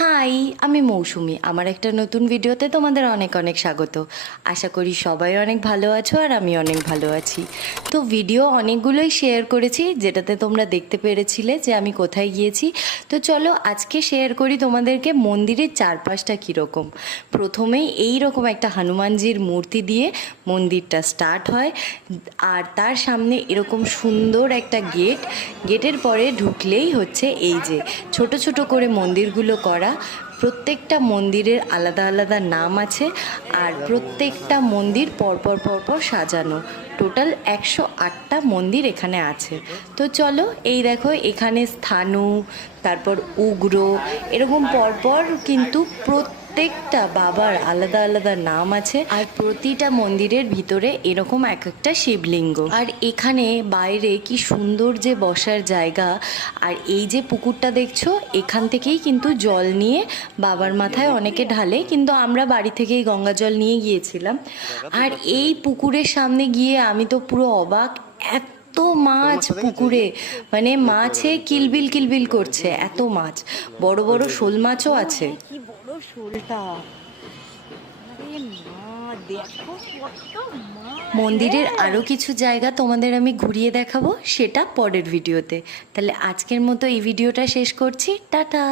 High, আমি মৌসুমি। আমার একটা নতুন ভিডিওতে তোমাদের অনেক অনেক স্বাগত। আশা করি সবাই অনেক ভালো আছো আর আমি অনেক ভালো আছি। তো ভিডিও অনেকগুলোই শেয়ার করেছি, যেটাতে তোমরা দেখতে পেরেছিলে যে আমি কোথায় গিয়েছি। তো চলো আজকে শেয়ার করি তোমাদেরকে মন্দিরের চারপাশটা কীরকম। প্রথমেই এই রকম একটা হনুমানজির মূর্তি দিয়ে মন্দিরটা স্টার্ট হয়, আর তার সামনে এরকম সুন্দর একটা গেটের পরে ঢুকলেই হচ্ছে এই যে ছোট ছোট করে মন্দিরগুলো করা। প্রত্যেকটা মন্দিরের আলাদা আলাদা নাম আছে, আর প্রত্যেকটা মন্দির পরপর পরপর সাজানো। টোটাল 108টা মন্দির এখানে আছে। তো চলো, এই দেখো এখানে স্থানু, তারপর উগ্র, এরকম পরপর কিন্তু প্রত্যেকটা বাবার আলাদা আলাদা নাম আছে, আর প্রতিটা মন্দিরের ভিতরে এরকম এক একটা শিবলিঙ্গ। আর এখানে বাইরে কি সুন্দর যে বসার জায়গা, আর এই যে পুকুরটা দেখছো, এখান থেকেই কিন্তু জল নিয়ে বাবার মাথায় অনেকে ঢালে, কিন্তু আমরা বাড়ি থেকেই গঙ্গা জল নিয়ে গিয়েছিলাম। আর এই পুকুরের সামনে গিয়ে আমি তো পুরো অবাক, এত মাছ পুকুরে, মানে মাছে কিলবিল কিলবিল করছে, এত মাছ, বড় বড় শোল মাছও আছে। কি বড় শোলটা! আরে মা, দেখো কত মাছ! মন্দিরের আরও কিছু জায়গা তোমাদের আমি ঘুরিয়ে দেখাবো, সেটা পরের ভিডিওতে। তাহলে আজকের মতো এই ভিডিওটা শেষ করছি, টাটা।